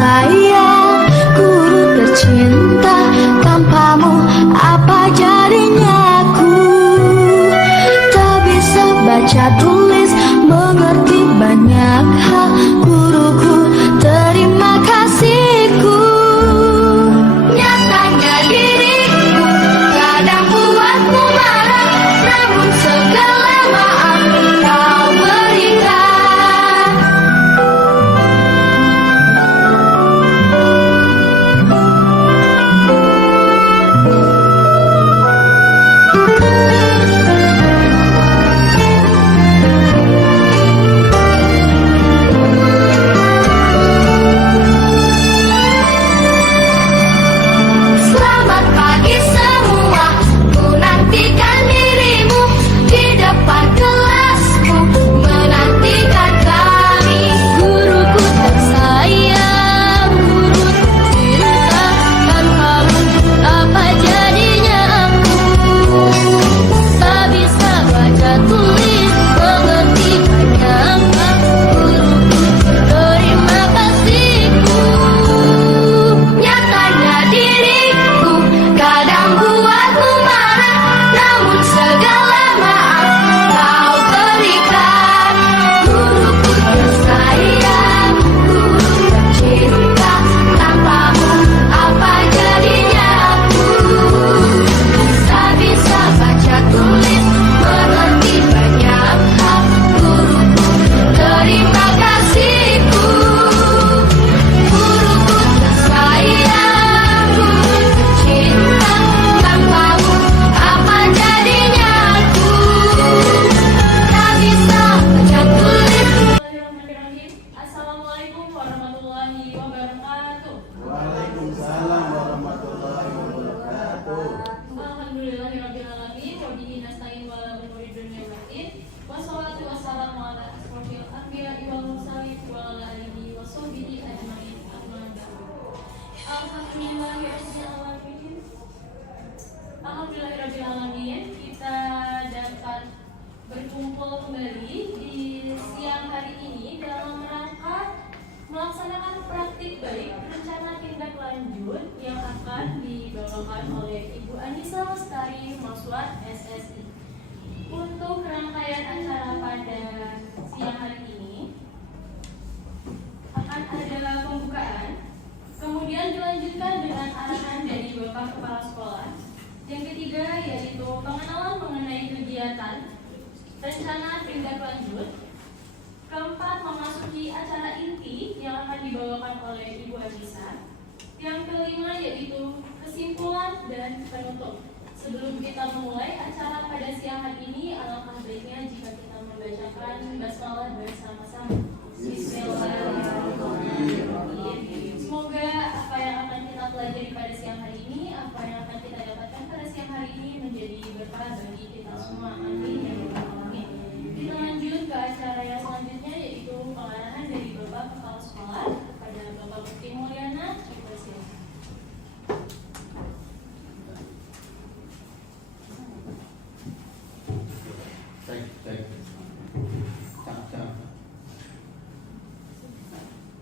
tersayang, guru tercinta, tanpamu apa jadinya aku? Tak bisa baca tulis, mengerti banyak hal, guruku terima kasihku. Nyatanya diriku kadang buatmu marah, namun segala maaf kau berikan. Selamat pagi semua, ku nantikan dirimu di depan kelasku, menantikan kami. Guruku tersayang, guru tercinta, tanpamu apa jadinya aku? Tak bisa baca tulis, mengerti banyak hal, guruku terima kasihku. Nyatanya diriku kadang buatmu marah, namun segala maaf kau berikan. Guruku tersayang, guru tercinta, tanpamu apa jadinya aku? Tak bisa baca tulis, mengerti banyak hal, guruku terima kasihku. Guruku tersayang, guru tercinta, tanpamu apa jadinya aku? Tak bisa baca tulis. Bismillahirrahmanirrahim. Assalamualaikum warahmatullahi wabarakatuh. Waalaikumsalam warahmatullahi wabarakatuh. Alhamdulillahirrahmanirrahim. Wabihi nasta'in wa ala umuri dunya waddin. Wassalatu wassalamu ala asrofil anbiya'i wal mursalin wa ala alihi wa sahbihi ajmain. Amma ba'du. Alhamdulillahirrahmanirrahim. Kita dapat berkumpul kembali di siang hari ini dalam rangka melaksanakan praktik baik rencana tindak lanjut yang akan dibawakan oleh Ibu Anissa Lestari, Maswat SSI. Untuk rangkaian acara pada siang hari ini akan ada pembukaan, kemudian dilanjutkan dengan arahan dari Bapak Kepala Sekolah. Yang ketiga yaitu pengenalan mengenai kegiatan rencana tindak lanjut. Keempat, memasuki acara inti yang akan dibawakan oleh Ibu Anissa. Yang kelima yaitu kesimpulan dan penutup. Sebelum kita memulai acara pada siang hari ini, alangkah baiknya jika kita membacakan basmalah bersama-sama. Bismillahirrahmanirrahim. Semoga apa yang akan kita pelajari pada siang hari ini, apa yang akan kita dapatkan pada siang hari ini menjadi berkah bagi kita semua. Amin ya rabbal alamin. Kita lanjut ke acara yang selanjutnya, yaitu pengarahan dari Bapak Kepala Sekolah kepada Bapak Bukti Mulyana. Dipersilakan.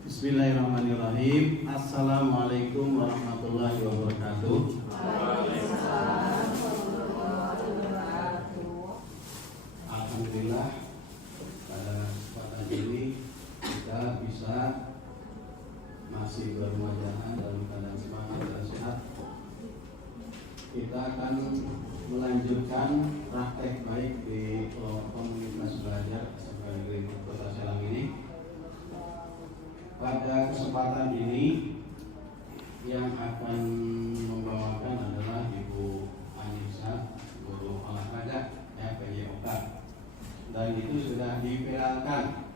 Bismillahirrahmanirrahim. Assalamualaikum warahmatullahi wabarakatuh. Alhamdulillah, pada kesempatan ini kita bisa masih bermuajahah dalam keadaan semangat dan sehat. Kita akan melanjutkan praktek baik di komunitas belajar SMP Negeri Kota Serang ini. Pada kesempatan ini yang akan membawakan adalah Ibu Anissa, guru olahraga PJOK, dan itu sudah diviralkan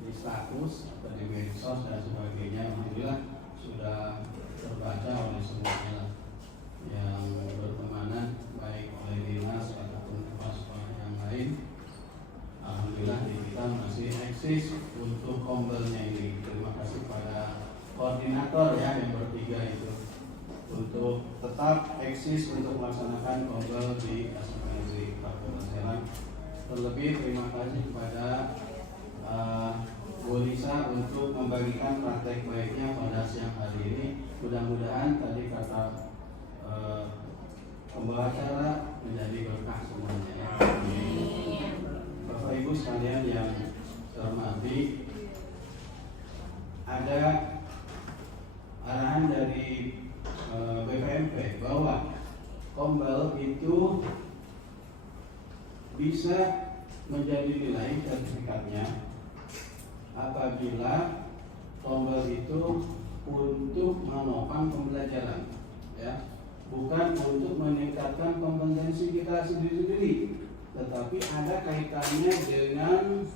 di status atau di medsos dan sebagainya. Alhamdulillah sudah terbaca oleh semuanya yang bertemanan, baik oleh dinas ataupun kepala sekolah yang lain. Alhamdulillah di kita masih eksis untuk kombelnya ini. Terima kasih pada koordinator ya yang bertiga itu untuk tetap eksis untuk melaksanakan kombel di SMP Negeri Kota Serang. Terlebih terima kasih kepada Bu Lisa untuk membagikan praktek baiknya pada siang hari ini. Mudah-mudahan tadi kata pembawa acara menjadi berkah semuanya ya. Bapak Ibu sekalian yang saya hormati, ada arahan dari BPMP bahwa Kombel itu bisa menjadi nilai sertifikatnya apabila Kombel itu untuk menopang pembelajaran, ya, bukan untuk meningkatkan kompetensi kita sendiri-sendiri, tetapi ada kaitannya dengan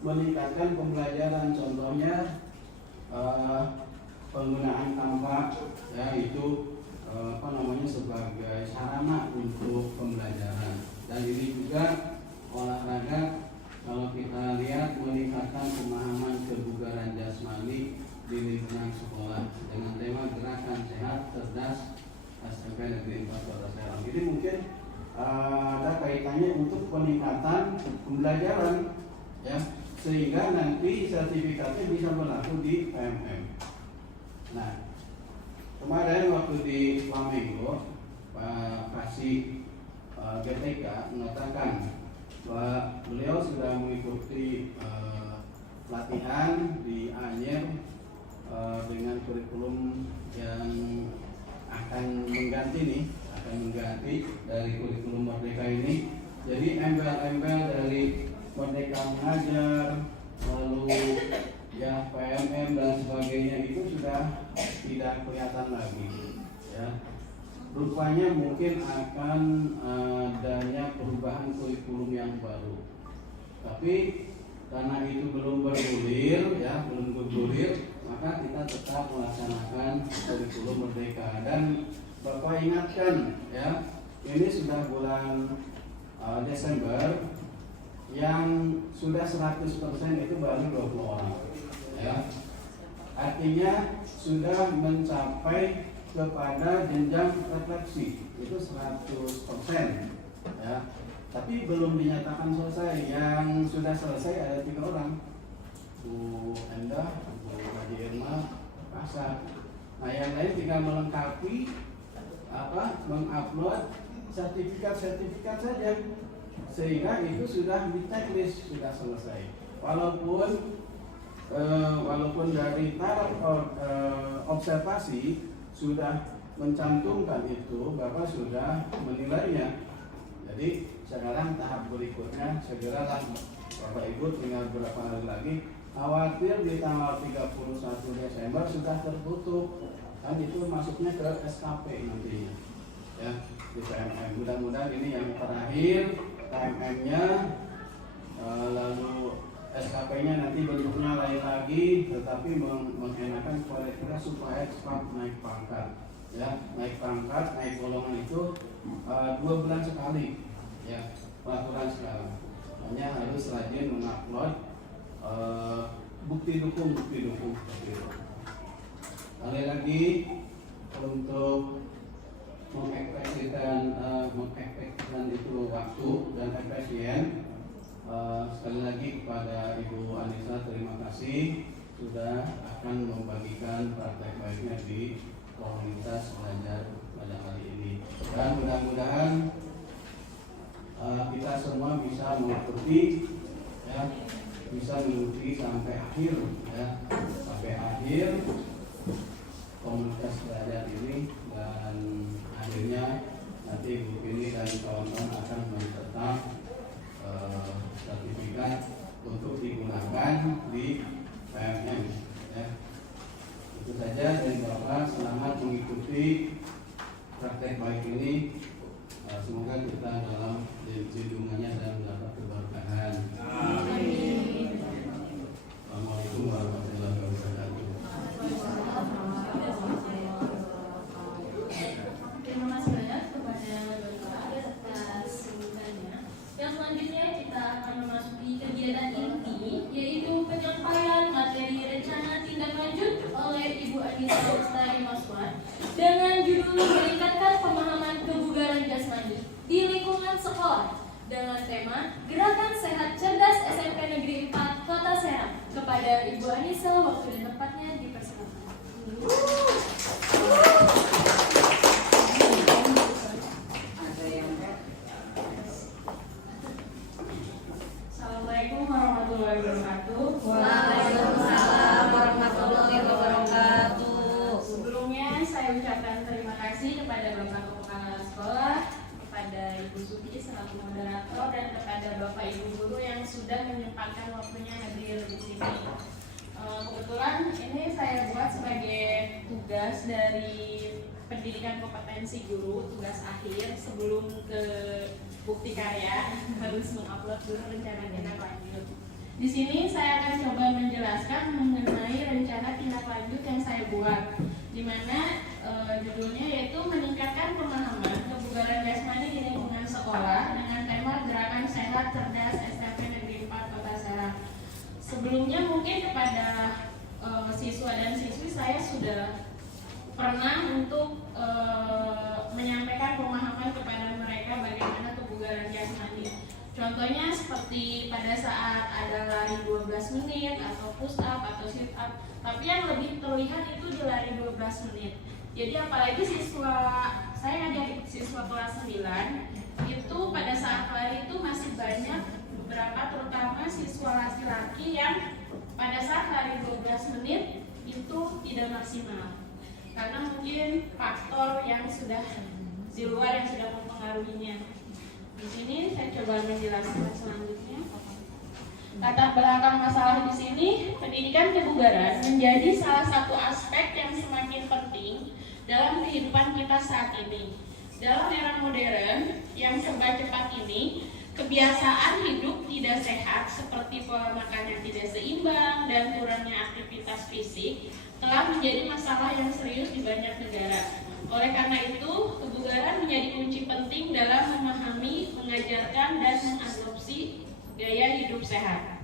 meningkatkan pembelajaran. Contohnya penggunaan tampak, ya, itu sebagai sarana untuk pembelajaran. Dan ini juga olahraga, kalau kita lihat, meningkatkan pemahaman kebugaran jasmani di lingkungan sekolah dengan tema gerakan sehat cerdas SMP Negeri 4 Kota Serang. Jadi mungkin ada kaitannya untuk peningkatan pembelajaran, ya, sehingga nanti sertifikatnya bisa berlaku di PMM. Nah, kemarin waktu di Flamengo, Pak Kasih GTK mengatakan bahwa beliau sudah mengikuti pelatihan di Anyer dengan kurikulum yang akan mengganti dari kurikulum Merdeka ini. Jadi embel-embel dari Merdeka Mengajar, lalu ya PMM dan sebagainya itu sudah tidak kelihatan lagi, ya. Rupanya mungkin akan adanya perubahan kurikulum yang baru, tapi karena itu belum bergulir, maka kita tetap melaksanakan kurikulum Merdeka. Dan Bapak ingatkan, ya, ini sudah bulan Desember, yang sudah 100% itu baru 20 orang, ya. Artinya sudah mencapai kepada jenjang refleksi itu 100%, ya. Tapi belum dinyatakan selesai. Yang sudah selesai ada 3 orang, Bu Endah, Bu Haji Irma, Pasar. Nah, yang lain tinggal melengkapi mengupload sertifikat saja, sehingga itu sudah di checklist, sudah selesai. Walaupun dari taraf observasi sudah mencantumkan itu, Bapak sudah menilainya. Jadi sekarang tahap berikutnya segeralah Bapak Ibu, tinggal beberapa hari lagi. Khawatir di tanggal 31 Desember sudah tertutup, kan itu masuknya ke SKP nantinya, ya, di PMM. Mudah-mudahan ini yang terakhir PMM-nya, lalu SKP-nya nanti bentuknya lain lagi, tetapi mengenakan kepada kita supaya cepat naik pangkat, ya. Naik pangkat, naik golongan itu 2 bulan sekali, ya, peraturan sekarang. Hanya harus rajin mengupload bukti dukung. Kali lagi untuk mengefektifkan itu waktu dan efisien. Sekali lagi kepada Ibu Anissa terima kasih sudah akan membagikan praktek baiknya di komunitas belajar pada hari ini. Dan mudah-mudahan kita semua bisa mengikuti, ya, sampai akhir, ya, sampai akhir komunitas belajar ini, dan akhirnya nanti Bu Kini dan kawan-kawan akan mencetak sertifikat untuk digunakan di PMM, ya. Itu saja dari Bapak. Selamat mengikuti praktek baik ini. Semoga kita dalam lindungannya dan mendapat keberkahan. Amin. Assalamualaikum warahmatullahi wabarakatuh. Terima kasih banyak kepada Bapak atas sambutannya. Yang selanjutnya kita akan memasuki kegiatan inti, yaitu penyampaian materi rencana tindak lanjut oleh Ibu Anissa Lestari Maswan dengan judul meningkatkan pemahaman kebugaran jasmani di lingkungan sekolah dengan tema Gerakan Sehat Cerdas SMP Negeri 4 Kota Serang. Kepada Ibu Anissa, waktu dan tempatnya dipersilakan. Assalamualaikum warahmatullahi wabarakatuh. Waalaikumsalam warahmatullahi wabarakatuh. Sebelumnya saya ucapkan terima kasih kepada Bapak Kepala Sekolah, kepada Ibu Suki selaku moderator, dan kepada Bapak Ibu guru yang sudah menyempatkan waktunya hadir di sini. Kebetulan ini saya buat sebagai tugas dari pendidikan kompetensi guru, tugas akhir sebelum ke bukti karya harus mengupload dulu rencana tindak lanjut. Di sini saya akan coba menjelaskan mengenai rencana tindak lanjut yang saya buat, di mana judulnya yaitu meningkatkan pemahaman kebugaran jasmani di lingkungan sekolah dengan tema Gerakan Sehat Cerdas SMP Negeri 4 Kota Serang. Sebelumnya mungkin kepada siswa dan siswi saya sudah pernah untuk menyampaikan pemahaman kepada mereka bagaimana kebugaran jasmani. Contohnya seperti pada saat ada lari 12 menit atau push up atau sit up. Tapi yang lebih terlihat itu di lari 12 menit. Jadi apalagi saya ngajar siswa kelas 9, itu pada saat lari itu masih banyak beberapa terutama siswa laki-laki yang pada saat lari 12 menit itu tidak maksimal. Karena mungkin faktor yang sudah di luar yang sudah mempengaruhinya. Di sini saya coba menjelaskan selanjutnya. Latar belakang masalah di sini, pendidikan kebugaran menjadi salah satu aspek yang semakin penting dalam kehidupan kita saat ini. Dalam era modern yang serba cepat ini, kebiasaan hidup tidak sehat seperti pola makan yang tidak seimbang dan kurangnya aktivitas fisik telah menjadi masalah yang serius di banyak negara. Oleh karena itu, kebugaran menjadi kunci penting dalam memahami, mengajarkan, dan mengadopsi gaya hidup sehat.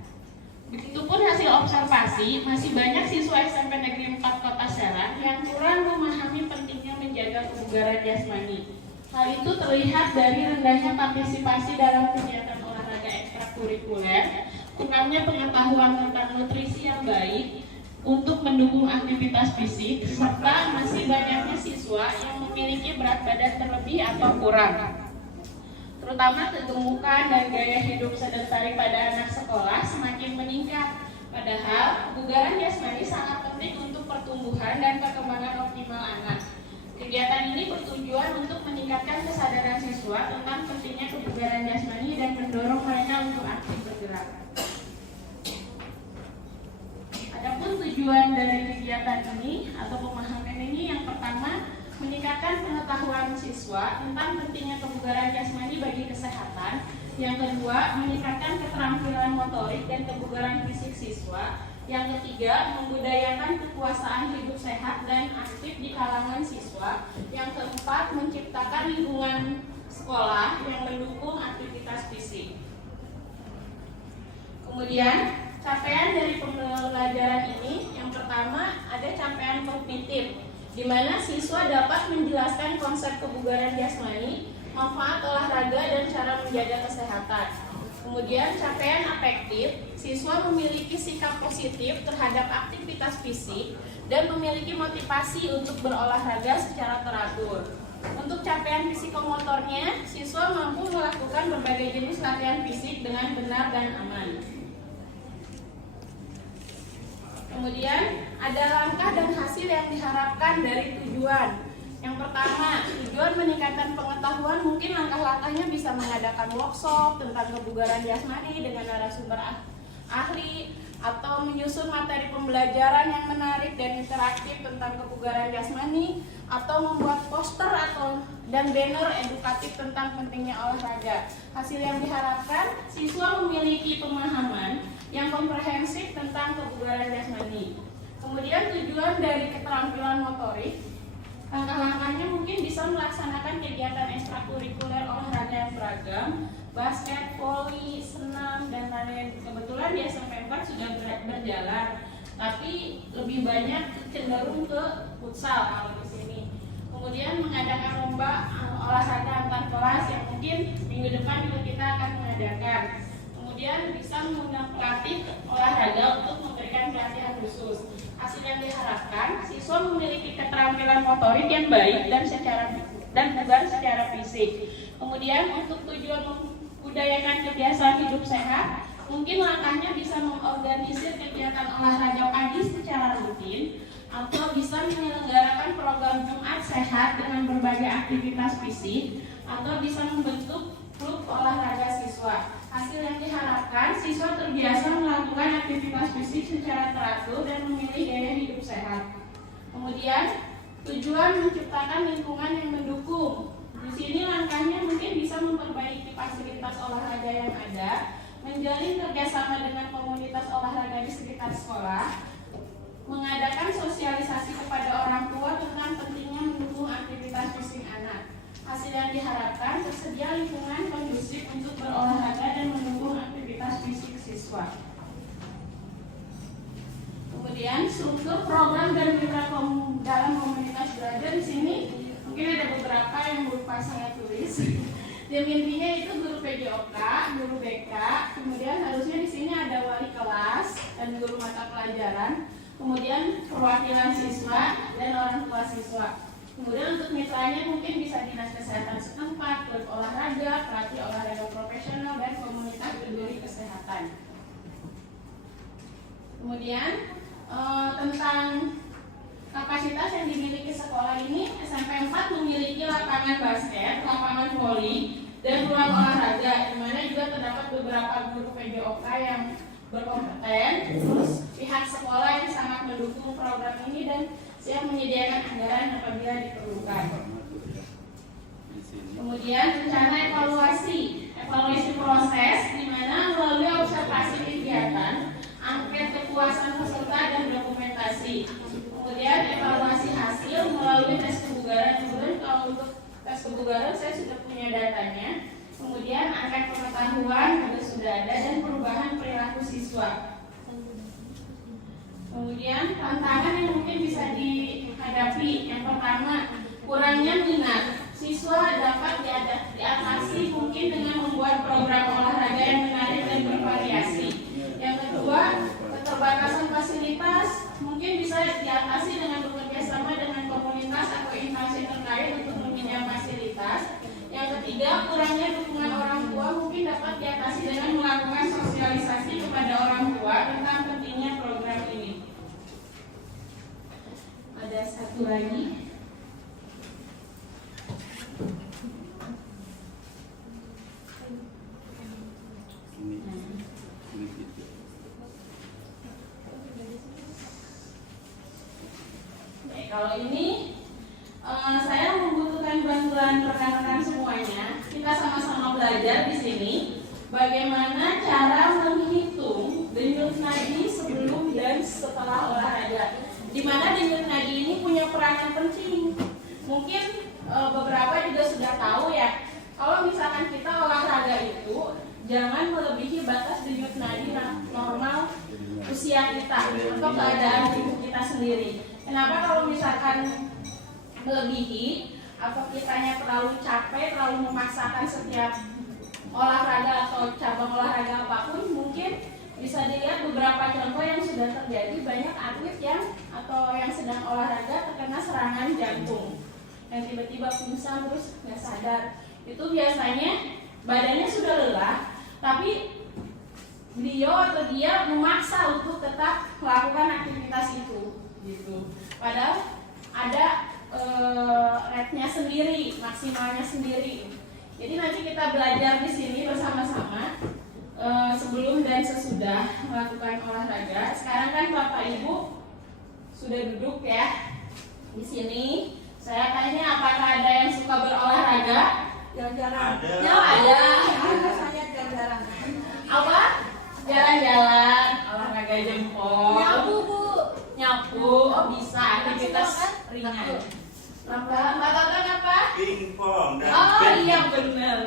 Begitupun hasil observasi, masih banyak siswa SMP Negeri 4 Kota Serang yang kurang memahami pentingnya menjaga kebugaran jasmani. Hal itu terlihat dari rendahnya partisipasi dalam kegiatan olahraga ekstrakurikuler, kurangnya pengetahuan tentang nutrisi yang baik untuk mendukung aktivitas fisik, serta masih banyaknya siswa yang memiliki berat badan berlebih atau kurang. Terutama kegemukan dan gaya hidup sedentari pada anak sekolah semakin meningkat. Padahal kebugaran jasmani sangat penting untuk pertumbuhan dan perkembangan optimal anak. Kegiatan ini bertujuan untuk meningkatkan kesadaran siswa tentang pentingnya kebugaran jasmani dan mendorong mereka untuk aktif bergerak. Adapun tujuan dari kegiatan ini atau pemahaman ini, yang pertama, meningkatkan pengetahuan siswa tentang pentingnya kebugaran jasmani bagi kesehatan. Yang kedua, meningkatkan keterampilan motorik dan kebugaran fisik siswa. Yang ketiga, membudayakan kekuasaan hidup sehat dan aktif di kalangan siswa. Yang keempat, menciptakan lingkungan sekolah yang mendukung aktivitas fisik. Kemudian, capaian dari pembelajaran ini, yang pertama ada capaian kognitif, di mana siswa dapat menjelaskan konsep kebugaran jasmani, manfaat olahraga, dan cara menjaga kesehatan. Kemudian capaian afektif, siswa memiliki sikap positif terhadap aktivitas fisik dan memiliki motivasi untuk berolahraga secara teratur. Untuk capaian psikomotornya, siswa mampu melakukan berbagai jenis latihan fisik dengan benar dan aman. Kemudian ada langkah dan hasil yang diharapkan dari tujuan. Yang pertama, tujuan meningkatkan pengetahuan, mungkin langkah-langkahnya bisa mengadakan workshop tentang kebugaran jasmani dengan narasumber ahli, atau menyusun materi pembelajaran yang menarik dan interaktif tentang kebugaran jasmani, atau membuat poster dan banner edukatif tentang pentingnya olahraga. Hasil yang diharapkan, siswa memiliki pemahaman yang komprehensif tentang kebugaran jasmani. Kemudian tujuan dari keterampilan motorik, langkah-langkahnya mungkin bisa melaksanakan kegiatan ekstrakurikuler olahraga yang beragam, basket, voli, senam, dan lain-lain. Kebetulan di SMP 4 sudah berjalan, tapi lebih banyak cenderung ke futsal kalau di sini. Kemudian mengadakan lomba olahraga antar kelas yang mungkin minggu depan juga kita akan mengadakan. Kemudian bisa mengundang pelatih olahraga untuk memberikan pelatihan khusus. Hasil yang diharapkan, siswa memiliki keterampilan motorik yang baik dan bugar secara fisik. Kemudian untuk tujuan membudayakan kebiasaan hidup sehat, Mungkin langkahnya bisa mengorganisir kegiatan olahraga pagi secara rutin, atau bisa menyelenggarakan program Jumat Sehat dengan berbagai aktivitas fisik, atau bisa membentuk klub olahraga siswa. Hasil yang diharapkan, siswa terbiasa melakukan aktivitas fisik secara teratur dan memilih gaya hidup sehat. Kemudian, tujuan menciptakan lingkungan yang mendukung. Di sini langkahnya mungkin bisa memperbaiki fasilitas olahraga yang ada, menjalin kerjasama dengan komunitas olahraga di sekitar sekolah, mengadakan sosialisasi kepada orang tua tentang pentingnya mendukung aktivitas fisik anak. Hasil yang diharapkan, tersedia lingkungan kondusif untuk berolahraga dan mendukung aktivitas fisik siswa. Kemudian struktur program dan mitra dalam komunitas belajar di sini mungkin ada beberapa yang berupa saya tulis. Yang intinya itu guru PJOK, guru BK, kemudian harusnya di sini ada wali kelas dan guru mata pelajaran, kemudian perwakilan siswa dan orang tua siswa. Kemudian untuk mitranya mungkin bisa dinas kesehatan setempat, klub olahraga, pelatih olahraga profesional, dan komunitas peduli kesehatan. Kemudian tentang kapasitas yang dimiliki sekolah ini, SMP 4 memiliki lapangan basket, lapangan voli, dan ruang olahraga, di mana juga terdapat beberapa guru PJOK yang berkompeten. Terus pihak sekolah yang sangat mendukung program ini dan siap menyediakan anggaran apabila diperlukan. Kemudian rencana evaluasi proses, di mana melalui observasi kegiatan, angket kepuasan peserta dan dokumentasi. Kemudian evaluasi hasil melalui tes kebugaran. Kemudian kalau untuk tes kebugaran saya sudah punya datanya. Kemudian angket pengetahuan juga sudah ada, dan perubahan perilaku siswa. Kemudian tantangan yang mungkin bisa dihadapi, yang pertama, kurangnya minat. Siswa dapat diatasi mungkin dengan membuat program olahraga yang menarik dan bervariasi. Yang kedua, keterbatasan fasilitas mungkin bisa diatasi dengan bekerja sama dengan komunitas atau instansi terkait untuk menyediakan fasilitas. Yang ketiga, kurangnya dukungan orang tua mungkin dapat diatasi dengan melakukan sosialisasi kepada orang tua tentang pentingnya program ini. Ada satu lagi. Kalau ini saya membutuhkan bantuan rekan-rekan semuanya. Kita sama-sama belajar di sini bagaimana cara menghitung denyut nadi sebelum dan setelah olahraga. Di mana denyut nadi ini punya peranan penting. Mungkin beberapa juga sudah tahu ya. Kalau misalkan kita olahraga itu jangan melebihi batas denyut nadi normal usia kita atau keadaan tubuh kita sendiri. Kenapa kalau misalkan melebihi atau kitanya terlalu capek, terlalu memaksakan setiap olahraga atau cabang olahraga apapun, mungkin bisa dilihat beberapa contoh yang sudah terjadi. Banyak atlet yang sedang olahraga terkena serangan jantung, yang tiba-tiba pingsan terus nggak sadar. Itu biasanya badannya sudah lelah, tapi dia memaksa untuk tetap melakukan aktivitas itu. Gitu. Padahal ada rate-nya sendiri, maksimalnya sendiri. Jadi nanti kita belajar di sini bersama-sama sebelum dan sesudah melakukan olahraga. Sekarang kan Bapak Ibu sudah duduk ya di sini. Saya tanya, apakah ada yang suka berolahraga? Jalan-jalan. Ya, ada. Saya jalan-jalan. Apa? Jalan-jalan, olahraga jempol. Nyapu, Bu. Nyapu, oh bisa, aktivitas ringan. Mbak Tatang apa? Pingpong dan Oh iya benar.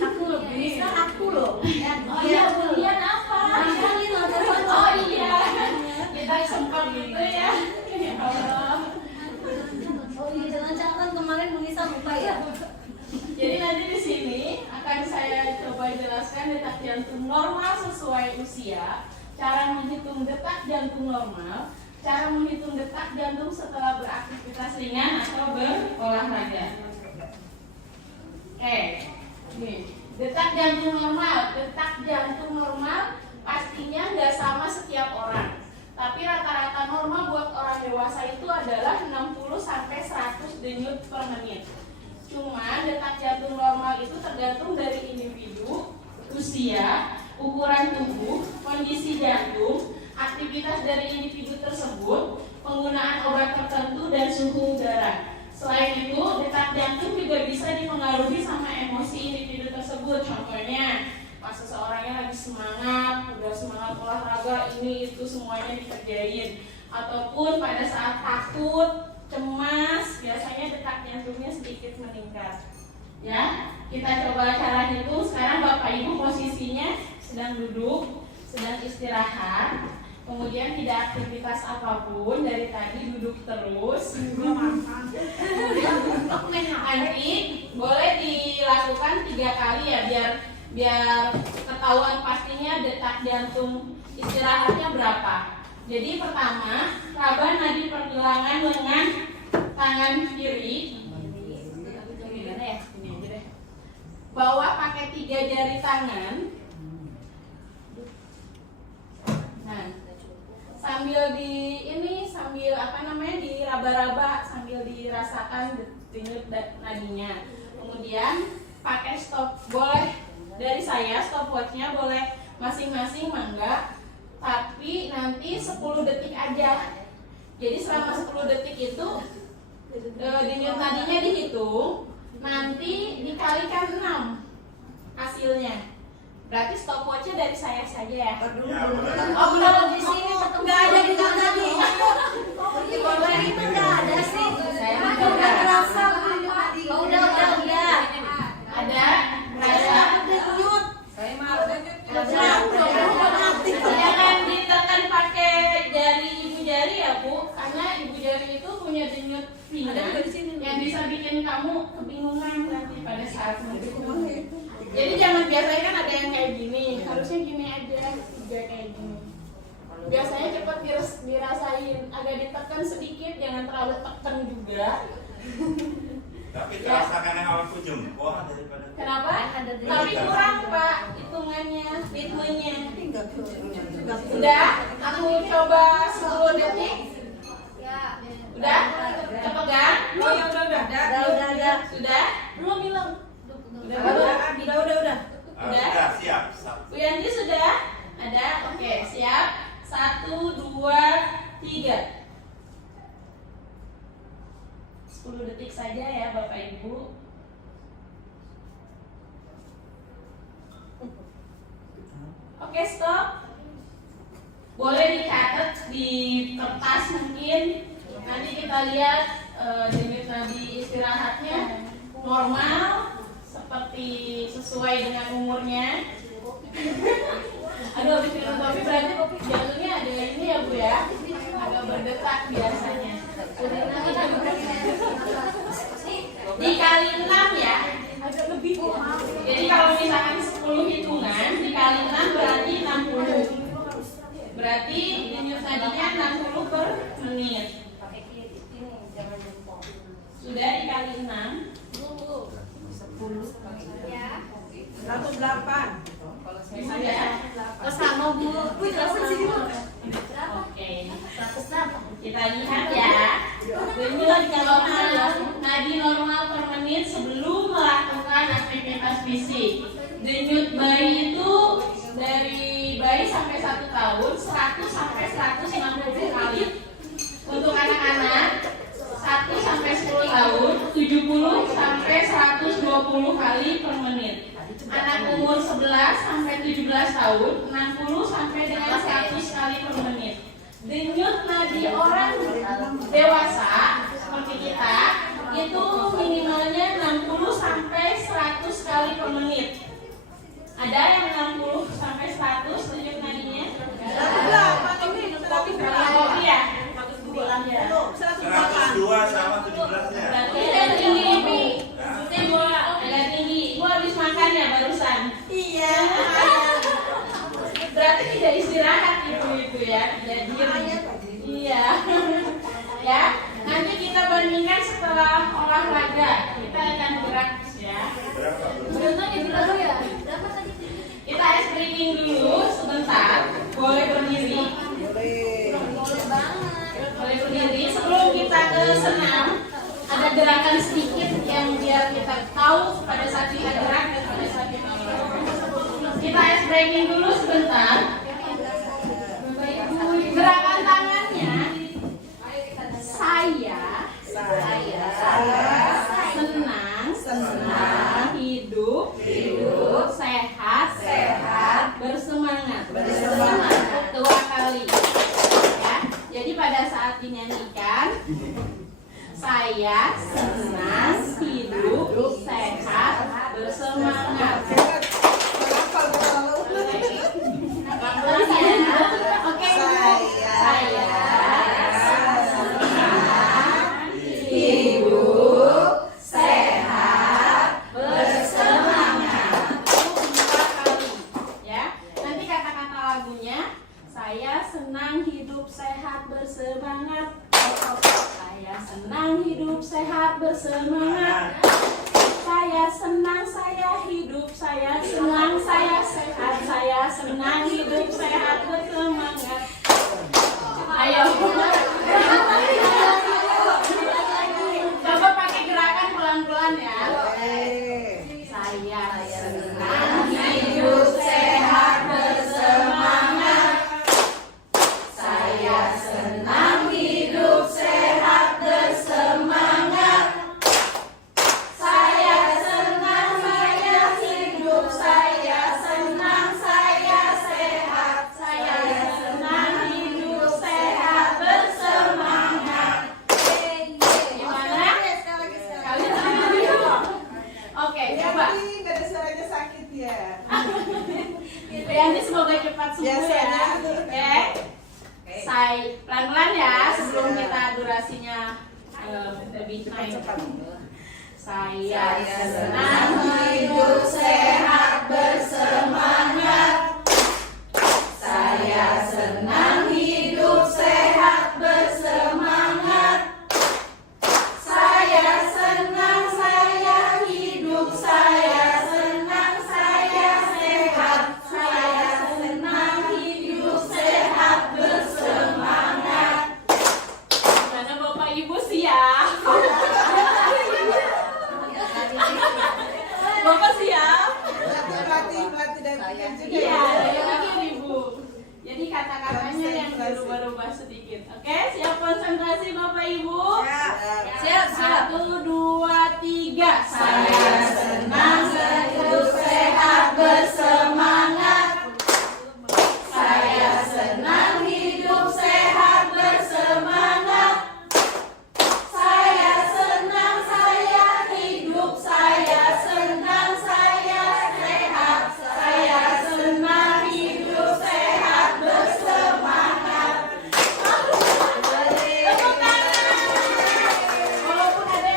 Aku lebih. Aku loh. Oh iya, kemudian apa? Oh iya, kita sempat gitu ya. Ya Allah. Oh iya, jangan-jangan kemarin Munisa lupa ya. Jadi nanti di sini akan saya coba jelaskan detak jantung normal sesuai usia, cara menghitung detak jantung normal, cara menghitung detak jantung setelah beraktivitas ringan atau berolahraga. Oke, nih Detak jantung normal pastinya nggak sama setiap orang. Tapi rata-rata normal buat orang dewasa itu adalah 60 sampai 100 denyut per menit. Cuma detak jantung normal itu tergantung dari individu, usia, ukuran tubuh, kondisi jantung, aktivitas dari individu tersebut, penggunaan obat tertentu dan suhu udara. Selain itu, detak jantung juga bisa dipengaruhi sama emosi individu tersebut. Contohnya, pas seseorangnya lagi semangat, udah semangat olahraga, ini itu semuanya dikerjain. Ataupun pada saat takut, cemas, biasanya detak jantungnya sedikit meningkat. Ya, kita coba cara itu. Sekarang Bapak Ibu posisinya sedang duduk, sedang istirahat. Kemudian tidak aktivitas apapun, dari tadi duduk terus. Nanti boleh dilakukan 3 kali ya, biar ketahuan pastinya detak jantung istirahatnya berapa. Jadi pertama, raba nadi pergelangan lengan tangan kiri. Bawa pakai 3 jari tangan. Nah, sambil diraba-raba, sambil dirasakan denyut nadinya. Kemudian pakai stop, boleh dari saya stopwatchnya boleh masing-masing mangga, tapi nanti 10 detik aja. Jadi selama 10 detik itu denyut nadinya dihitung, nanti dikalikan 6 hasilnya. Berarti stopwatchnya dari saya saja ya. Oh, kalau di sini nggak ada di tadi. Boleh itu nggak ada sih. Saya udah terasa. Oh, udah. Ada rasa. Saya mau. Jangan ditekan pakai jari ibu jari ya Bu, karena ibu jari itu punya denyut pinggang yang bisa bikin kamu kebingungan nanti pada saat mendukung. Jadi jangan, biasanya kan ada yang kayak gini, harusnya gini aja, juga kayak gini. Biasanya cepat dirasain, agak ditekan sedikit, jangan terlalu tekan juga. Tapi terasakan yang awalku jempol daripada. Kenapa? Tapi kurang Pak hitungannya, ritmenya. Udah? Aku coba 10 detik. Udah? Kepegang? Oh ya udah. Sudah? Belum bilang. Udah. Sudah siap. Bu Yanti sudah? Ada? Oke, siap. 1, 2, 3. 10 detik saja ya Bapak Ibu. Oke, stop. Boleh dicatat di kertas mungkin. Nanti kita lihat denyut nadi istirahatnya normal, seperti sesuai dengan umurnya. Aduh, habis minum kopi berarti jantungnya ada ini ya Bu ya, agak berdetak biasanya. Dikali 6 ya. Jadi kalau misalkan 10 hitungan dikali 6 berarti 60. Berarti denyut nadinya 60 per menit. Sudah dikali 6. 108. Sudah. Sama Bu. Oke. Kita lihat ya. Denyut nadi normal per menit sebelum melakukan aktivitas fisik. Denyut bayi itu dari bayi sampai 1 tahun 100 sampai 150 kali. Untuk anak-anak 1 sampai 10 tahun 70 sampai 120 kali per menit. Anak umur 11 sampai 17 tahun 60 sampai dengan 100 kali per menit. Denyut nadi orang dewasa seperti kita itu minimalnya 60 sampai 100 kali per menit. Ada yang 60 sampai 100 denyut nadinya? Tapi ya 102 sama 17-nya. berarti ada tinggi Ibu. Ada tinggi. Ibu habis makan ya barusan? Iya. Berarti tidak istirahat Ibu ya, tidak diem. Iya. Ya, nanti kita bandingkan setelah olahraga. Kita akan gerak ya. Berapa? Berenang ya. gerakan sedikit yang biar kita tahu pada saat kita gerak dan pada saat kita gerak. Kita ice breaking dulu sebentar. Gerakan tangannya saya senang hidup sehat bersemangat 2 kali ya. Jadi pada saat dinyanyikan saya senang hidup sehat bersemangat. Oke. Saya senang hidup sehat bersemangat 2 kali ya. Nanti kata-kata lagunya saya senang hidup sehat bersemangat. Saya senang hidup sehat bersemangat. Saya senang saya hidup, saya senang saya sehat, saya senang hidup sehat bersemangat. Ayo. Coba pakai gerakan pelan-pelan ya. Saya senang hidup sehat bersemangat. Saya senang hidup sehat bersemangat. Saya senang saya hidup, saya senang saya sehat, saya senang hidup sehat bersemangat. Gimana? Kalian oke, coba. Nggak ada suaranya sakit ya. Yanti semoga cepat sembuh ya. Oke. Saya pelan-pelan ya sebelum kita durasinya lebih naik. Saya senang hidup sehat bersemangat. Saya senang hidup sehat bersemangat. Saya senang saya hidup, saya senang saya sehat, saya senang hidup sehat bersemangat. Mana Bapak Ibu siap? Bapak siap? Pelatih dan bikin juga Iya, ya. dari bikin Ibu. Jadi kata-katanya yang berubah-ubah sedikit. Oke, siap konsentrasi Bapak Ibu? Siap. 1, 2, 3. Saya senang hidup sehat bersemangat. Saya senang hidup sehat bersemangat. Saya senang saya hidup, saya senang saya sehat, saya senang hidup sehat bersemangat. Tepuk tangan. Walaupun ada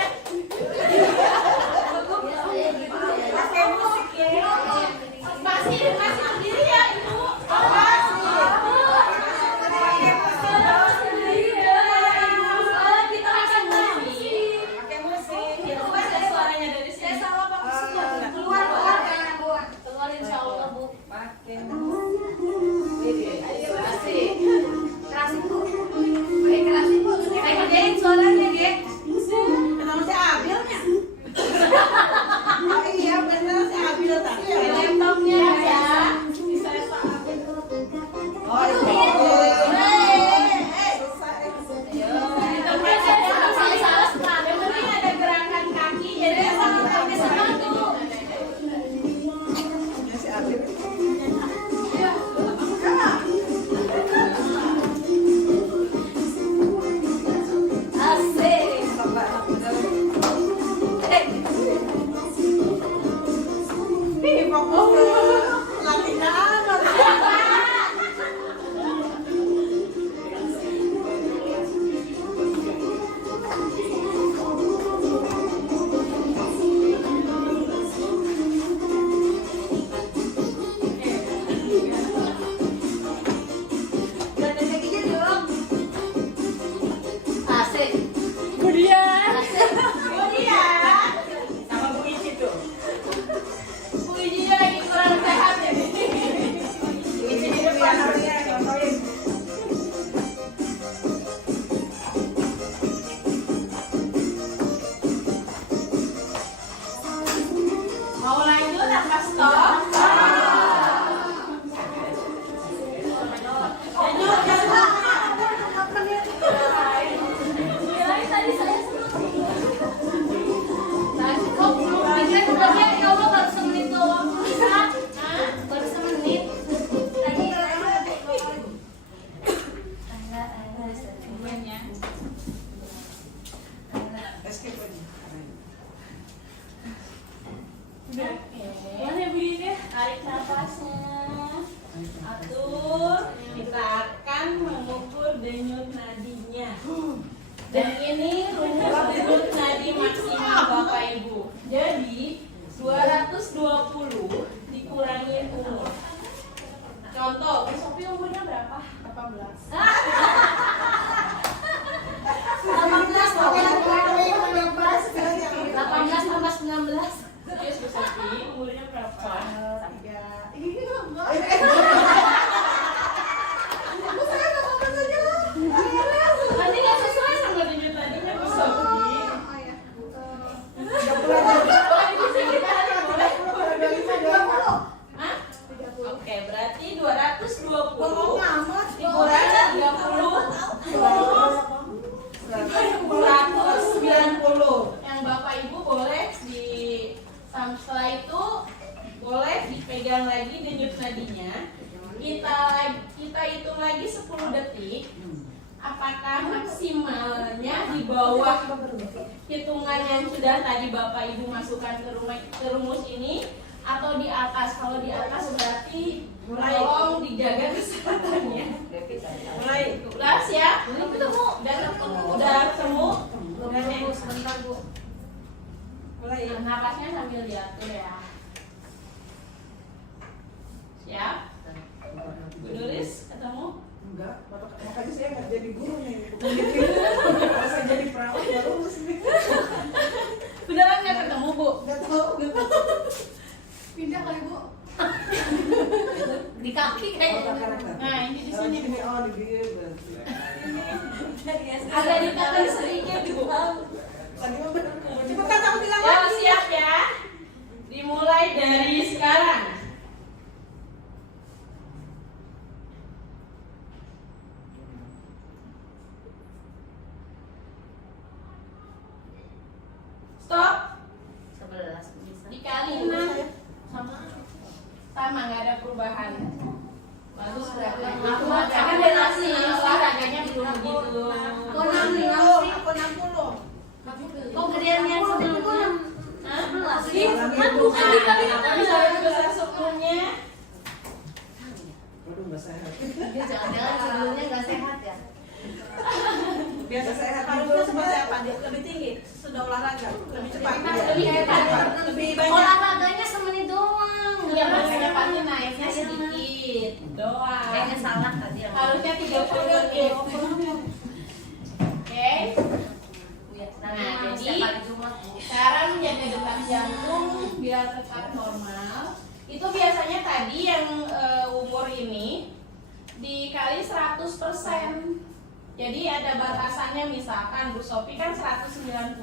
Kirain tadi saya sempat. Tadi kok belum pikir udah ya Allah baru semenit doang. Bisa? Baru semenit. Tadi Semuanya. Escape aja. Boleh begini, tarik nafasnya. Atur. Kita akan mengukur denyut nadinya. Dan ini rumus denyut nadi maksimal Bapak Ibu. Jadi 220 dikurangin umur. Contoh, Bu Sophie umurnya berapa? 18. 18 tambah 19. Serius Bu Sophie, umurnya berapa? Nanti nggak sesuai sama denyut nadinya Bu Sophie. Hah? Oke, berarti 220 dikurangi 190. Yang Bapak Ibu boleh di setelah itu boleh dipegang lagi denyut nadinya. Kita hitung lagi 10 detik. Apakah maksimalnya di bawah hitungan yang sudah tadi Bapak Ibu masukkan ke rumus ini atau di atas? Kalau di atas berarti tolong dijaga kesehatannya. Mulai 11 ya. Udah ketemu. Sebentar Bu. Mulai. Napasnya sambil diatur ya. Siap? Bu Doris ketemu? Enggak, makanya saya nggak jadi guru nih. Kalau saya jadi perawat ya lulus nih. Beneran nggak ketemu Bu? Nggak tahu. Pindah kali Bu. Di kaki kayaknya. Nah ini di sini Bu. Oh di bibir berarti. Ada di kaki sedikit Bu. Tadi mah benar. Cepetan kamu bilang Ya lagi. siap ya. Dimulai dari sekarang. Stop. 11 bisa. Dikali 6 sama nggak ada perubahan. Bagus berarti. Karena relasi olahraganya belum begitu. Kok 65 sih? Aku 60. Kok gedean yang sebelumnya? 11 sih. Kan bukan dikali bisa besar sepuluhnya. Waduh nggak sehat. Dia jangan-jangan sebelumnya nggak sehat ya? Biasa sehat dulu seperti apa? Lebih tinggi. Sudah olahraga. Lebih cepat. Lebih hebat. Lebih banyak. Olahraganya semenit doang. Iya maksudnya pasti naiknya sedikit doang. Kayaknya salah tadi yang Harusnya 30 detik. Oke. Nah, jadi setiap hari Jumat Bu. cara menjaga detak jantung biar tetap normal itu biasanya tadi yang umur ini dikali 100%. Jadi ada batasannya, misalkan Bu Sophie kan 190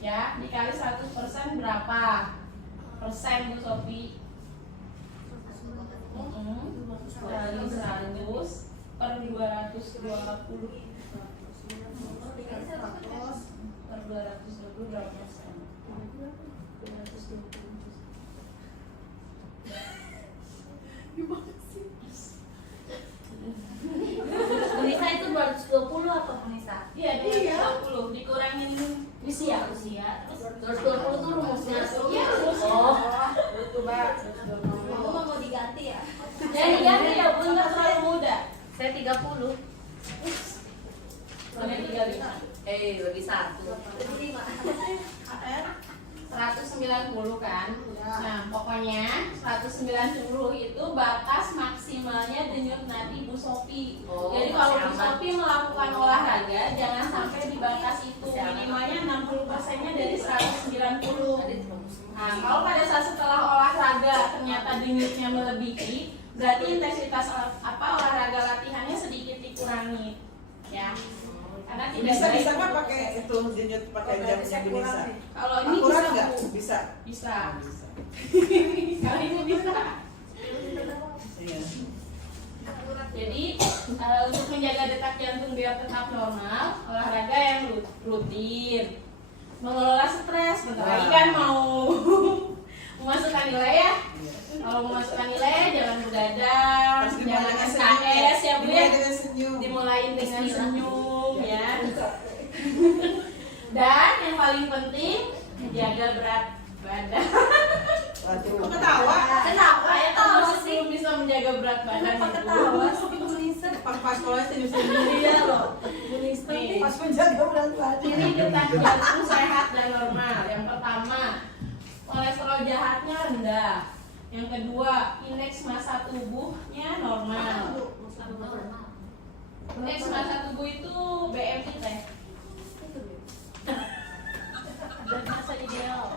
ya, dikali 100% berapa persen Bu Sophie? Kali 100 per 220 per 220 berapa persen? 220. Nisa itu 220 apa Nisa? Iya, 220 dikurangin usia. Terus 220 tuh rumusnya. Iya, rumusnya. Oh. Betul Mbak. Aku mau diganti ya. Jadi ganti ya Bu, nggak terlalu muda. Saya 30. Mana 35? Lebih 1. 190 kan? Nah, pokoknya 190 itu batas maksimalnya denyut nadi Bu Sophie. Oh, Jadi kalau Bu masih aman. Sophie melakukan olahraga jangan sampai di batas itu. Minimalnya 60%-nya dari 190. Nah, kalau pada saat setelah olahraga ternyata denyutnya melebihi, berarti intensitas olahraga latihannya sedikit dikurangi. Ya. Karena tidak Bisa baik. nggak pakai itu denyut pakai jamnya bisa? Kalau ini Akurat bisa nggak? Bu. Bisa. Bisa. Bisa. Kali ini bisa. Iya. Jadi untuk menjaga detak jantung biar tetap normal, olahraga yang rutin, mengelola stres. Bentar lagi kan mau memasukkan nilai ya. Kalau memasukkan nilai jangan begadang, jangan SKS ya Bu ya. Dimulai dengan senyum ya. Dan yang paling penting menjaga berat badan. Ketawa. Kenapa ya kamu belum bisa menjaga berat badan? Kenapa ketawa? Pas sekolah sendiri ya loh. Pas menjaga berat badan. Ini detak jantung sehat dan normal. Yang pertama, kolesterol jahatnya rendah. Yang kedua, indeks massa tubuhnya normal. Indeks massa tubuh itu BMI teh. Dan masa ideal.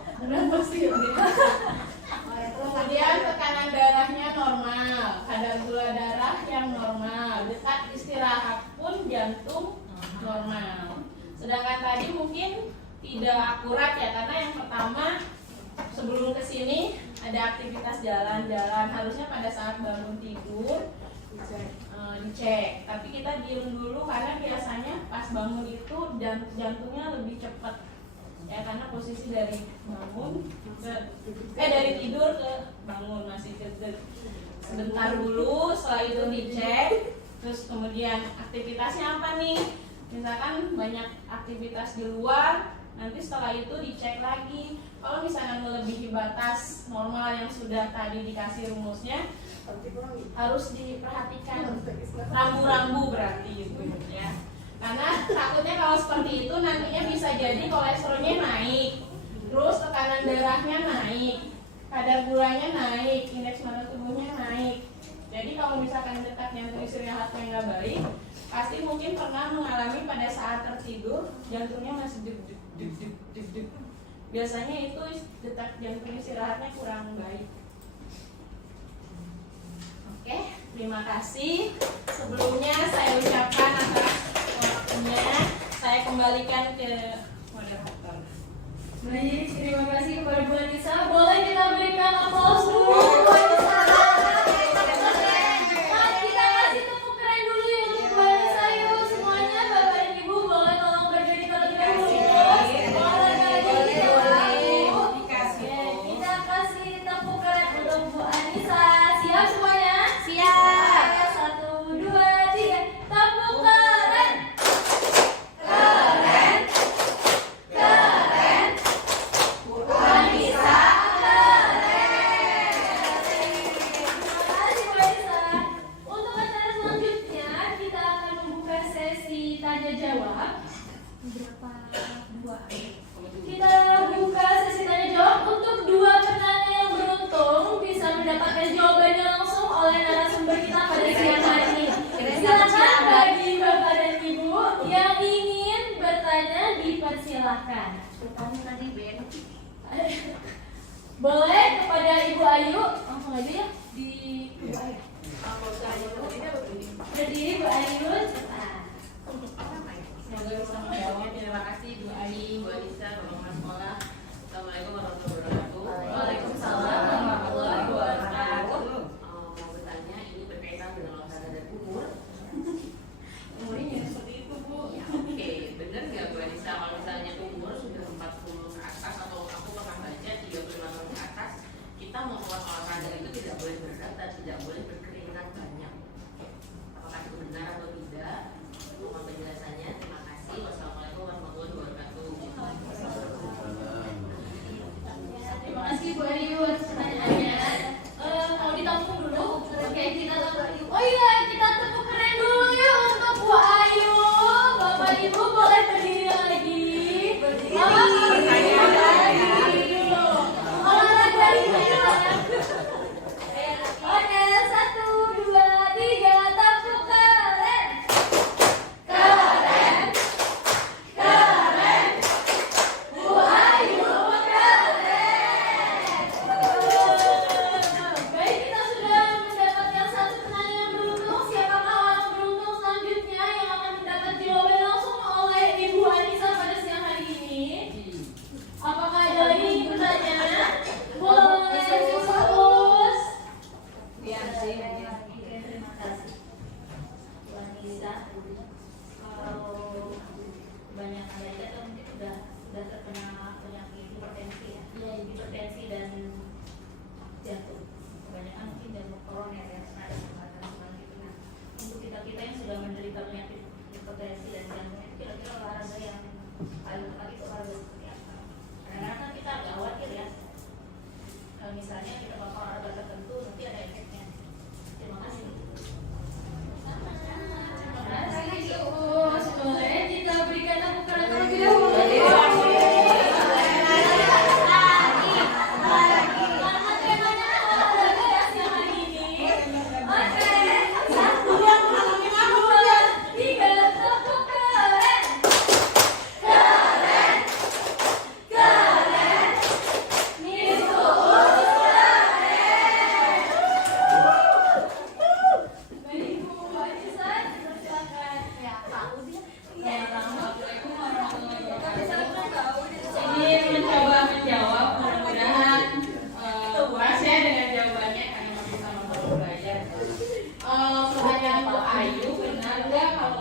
Kemudian tekanan darahnya normal, kadar gula darah yang normal, detak istirahat pun jantung normal. Sedangkan tadi mungkin tidak akurat ya, karena yang pertama sebelum kesini ada aktivitas jalan-jalan, harusnya pada saat bangun tidur dicek. Tapi kita diem dulu karena biasanya pas bangun itu jantungnya lebih cepat. Ya karena posisi dari bangun dari tidur ke bangun masih sebentar dulu, setelah itu dicek, terus kemudian aktivitasnya apa nih? Misalkan banyak aktivitas di luar, nanti setelah itu dicek lagi. Kalau misalnya melebihi batas normal yang sudah tadi dikasih rumusnya, harus diperhatikan rambu-rambu berarti gitu ya. Karena takutnya kalau seperti itu nantinya bisa jadi kolesterolnya naik, terus tekanan darahnya naik, kadar gulanya naik, indeks massa tubuhnya naik. Jadi kalau misalkan detak jantung istirahatnya nggak baik, pasti mungkin pernah mengalami pada saat tertidur jantungnya masih deg. Biasanya itu detak jantung istirahatnya kurang baik. Oke, terima kasih. Sebelumnya saya ucapkan atas waktunya, saya kembalikan ke moderator. Baik, terima kasih kepada Bu Anissa. Boleh kita berikan aplaus dulu Bu Anissa. Kita kasih tepuk keren dulu ya untuk Bu Anissa. Yuk semuanya, Bapak dan Ibu boleh tolong berdiri terlebih dahulu. Olahraga dulu. Kita kasih tepuk keren untuk Bu Anissa. Siap semuanya? Siap. 1, 2, 3. Tepuk keren. Keren. Keren. Bu Anissa keren. Terima kasih Bu Anissa. Untuk acara selanjutnya kita akan membuka sesi tanya jawab. Kita buka sesi tanya jawab untuk 2 penanya yang beruntung bisa mendapatkan jawabannya langsung oleh narasumber kita pada siang hari ini. Silakan bagi Bapak dan Ibu yang ingin bertanya dipersilahkan. Boleh kepada Ibu Ayu, langsung aja ya di Ibu Ayu. Berdiri Bu Ayu, cepat. Semoga bisa menjawabnya. Terima kasih Bu Ayu, Bu Anissa, teman-teman sekolah. Assalamualaikum warahmatullahi wabarakatuh. Waalaikumsalam warahmatullahi wabarakatuh. Mau bertanya, ini berkaitan dengan olahraga dan umur. Umurnya seperti itu Bu. Ya, oke, benar nggak Bu Anissa kalau misalnya umur sudah 40 ke atas atau aku pernah baca 35 tahun ke atas, kita mau keluar olahraga itu tidak boleh berat dan tidak boleh berkeringat banyak. Apakah itu benar atau tidak? Mohon penjelasannya. Terima kasih. Wassalamualaikum warahmatullahi wabarakatuh. Terima kasih Bu Ayu atas pertanyaannya. Mau ditampung dulu, kayak kita tampung. Oh iya, kita tepuk Kalau kebanyakan dari kita mungkin sudah terkena penyakit hipertensi ya. Iya, hipertensi dan jantung. Kebanyakan mungkin jantung koroner ya, ada kesempatan gitu. Nah, untuk kita yang sudah menderita penyakit hipertensi dan jantung, kira-kira olahraga yang paling tepat itu olahraga seperti apa? Karena kan kita agak khawatir ya. Misalnya kita melakukan olahraga tertentu nanti ada efeknya. Terima kasih. Terima kasih Uus. Boleh kita berikan tepuk tangan terlebih dahulu.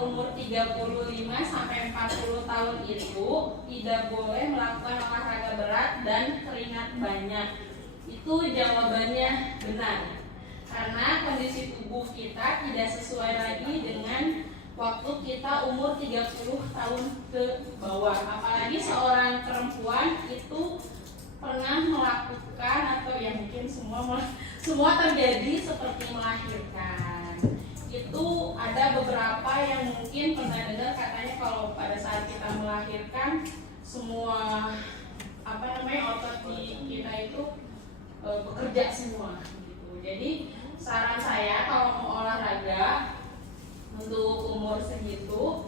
Umur 35 sampai 40 tahun itu tidak boleh melakukan olahraga berat dan keringat banyak. Itu jawabannya benar. Karena kondisi tubuh kita tidak sesuai lagi dengan waktu kita umur 30 tahun ke bawah. Apalagi seorang perempuan itu pernah melakukan atau ya mungkin semua terjadi seperti melahirkan. Itu ada beberapa yang mungkin pernah dengar katanya kalau pada saat kita melahirkan semua otot di kita itu bekerja semua gitu. Jadi saran saya kalau mau olahraga untuk umur segitu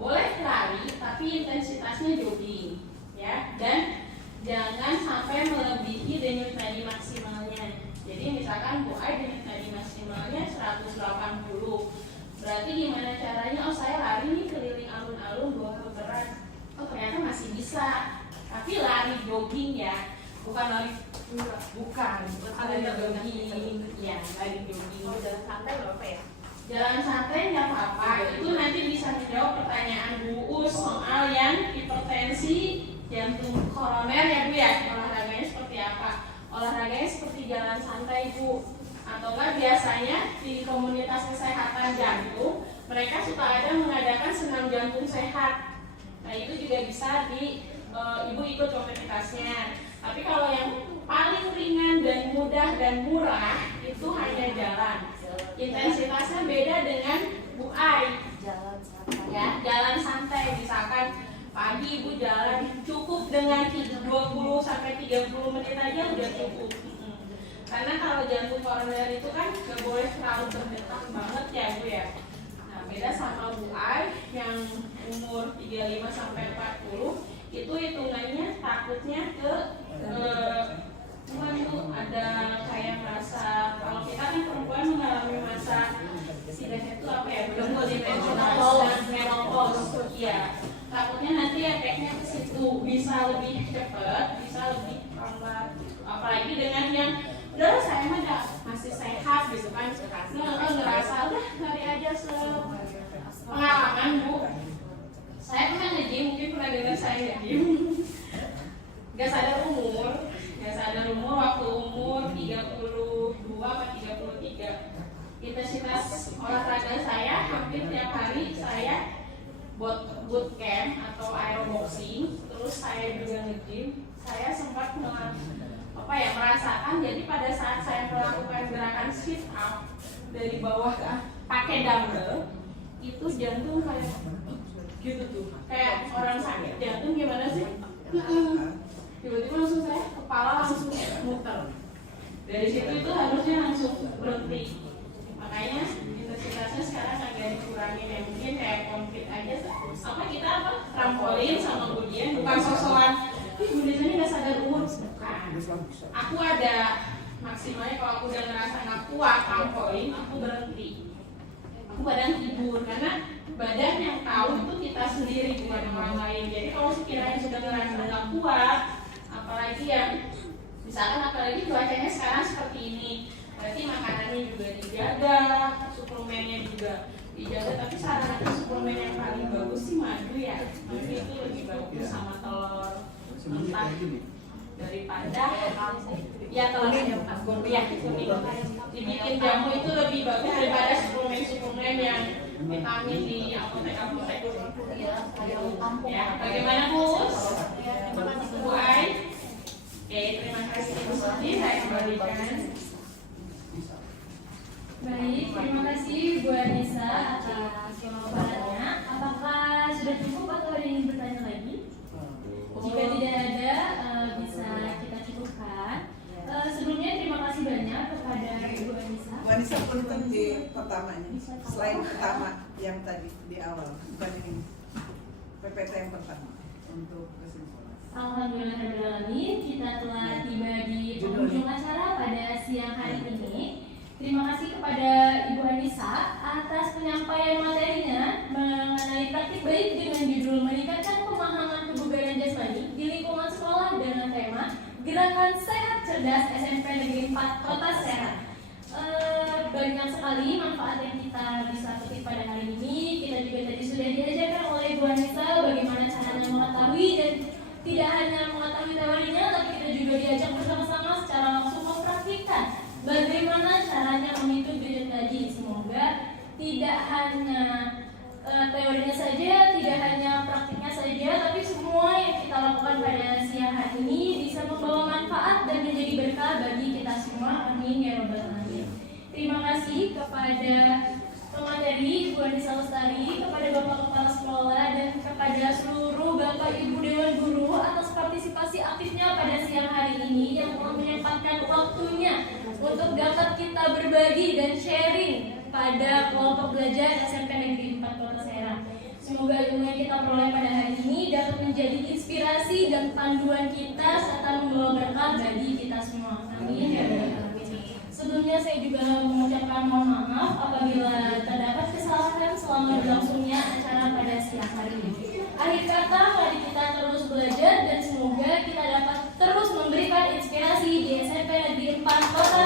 boleh lari tapi intensitasnya jogging ya, dan jangan sampai melebihi denyut nadi maksimalnya. Jadi misalkan Bu Ai denyut nadi maksimalnya 180. Berarti gimana caranya? Oh, saya lari nih keliling alun-alun 2 putaran. Oh, ternyata masih bisa. Tapi lari jogging ya. Bukan lari ada jogging. Ya, lari jogging. Oh, jalan santai berapa ya? Jalan santai nggak apa-apa. Itu nanti bisa menjawab pertanyaan Bu Us soal yang hipertensi jantung koroner ya Bu ya. Olahraganya seperti apa? Olahraganya seperti jalan santai Bu, atau enggak biasanya di komunitas kesehatan jantung mereka suka ada mengadakan senam jantung sehat. Nah itu juga bisa Ibu ikut komunitasnya. Tapi kalau yang paling ringan dan mudah dan murah itu hanya jalan. Intensitasnya beda dengan Bu Ai. Ya, jalan santai misalkan pagi Ibu jalan cukup dengan 20 sampai 30 menit aja udah cukup. Karena kalau jantung koroner itu kan gak boleh terlalu terdetak banget ya Bu ya. Nah beda sama Bu Ai yang umur 35 sampai 40 itu hitungannya takutnya ke itu ada kayak merasa, kalau kita kan perempuan mengalami masa istilahnya itu apa ya, menopause. Iya. Takutnya nanti efeknya ke situ, bisa lebih cepat, bisa lebih lambat. Apalagi dengan yang udah saya mah masih sehat gitu kan, ngerasa udah lari aja pengalaman Bu. Saya pernah nge-gym, mungkin pernah dengar saya nge-gym. Gak sadar umur waktu umur 32 atau 33. Intensitas olahraga saya hampir tiap hari saya bootcamp atau aeroboxing, terus saya juga nge-gym. Saya sempat merasakan, jadi pada saat saya melakukan gerakan sit up dari bawah ke pakai dumbbell, itu jantung kayak gitu tuh, kayak orang sakit jantung gimana sih? Tiba-tiba langsung saya kepala langsung muter. Dari situ itu harusnya langsung berhenti. Makanya intensitasnya sekarang agak dikurangin ya, mungkin kayak komplit aja. Kita trampolin sama Budian, bukan sosokan. Budian nggak sadar umur, bukan. Aku ada maksimalnya kalau aku udah ngerasa nggak kuat trampolin, aku berhenti. Aku badan tidur karena badan yang tahu itu kita sendiri bukan orang lain. Jadi kalau sekiranya sudah ngerasa nggak kuat, apalagi cuacanya sekarang seperti ini, berarti makanannya juga dijaga, suplemennya juga dijaga. Tapi sarannya suplemen yang paling bagus sih madu ya. Madu itu lebih bagus sama telur mentah daripada ya telur ya kuning. Dibikin jamu itu lebih bagus daripada suplemen yang vitamin di apotek-apotek. Ya, bagaimana Bu? Bu Ai? Oke, terima kasih Bu Sudi, saya kembalikan. Baik, terima kasih Bu Anissa atas jawabannya. Apakah sudah cukup atau ada yang bertanya lagi? Jika tidak ada, bisa kita cukupkan. Sebelumnya terima kasih banyak kepada Ibu Anissa. Bu Anissa punten di pertamanya, selain pertama yang tadi di awal, bukan ini PPT yang pertama untuk kesimpulan. Alhamdulillahirrahmanirrahim, kita telah tiba di penghujung acara pada siang hari ini. Terima kasih kepada Ibu Anissa atas penyampaian materinya mengenai praktik baik dengan judul meningkatkan pemahaman kebugaran jasmani di lingkungan sekolah dengan tema Gerakan Sehat Cerdas SMP Negeri 4 Kota Sehat. Banyak sekali manfaat yang kita bisa petik pada hari ini. Kita juga tadi sudah diajarkan oleh Bu Anissa bagaimana caranya mengetahui, dan tidak hanya mengetahui teorinya, tapi kita juga diajak bersama-sama secara langsung mempraktikkan bagaimana caranya menghitung denyut nadi. Semoga tidak hanya teorinya saja, tidak hanya praktiknya saja, tapi semua yang kita lakukan pada siang hari ini bisa membawa manfaat dan menjadi berkah bagi kita semua. Amin ya rabbal alamin. Terima kasih kepada pemateri Ibu Anissa Lestari, kepada Bapak Kepala Sekolah, dan kepada seluruh Bapak Ibu Dewan Guru atas partisipasi aktifnya pada siang hari ini yang telah menyempatkan waktunya untuk dapat kita berbagi dan sharing pada kelompok belajar SMP Negeri 4 Kota Serang. Semoga ilmu yang kita peroleh pada hari ini dapat menjadi inspirasi dan panduan kita serta membawa berkah bagi kita semua. Amin ya rabbal alamin. Sebelumnya saya juga mengucapkan mohon maaf apabila terdapat kesalahan selama berlangsungnya acara pada siang hari ini. Akhir kata, mari kita terus belajar dan semoga kita dapat terus memberikan inspirasi di SMP Negeri 4 Kota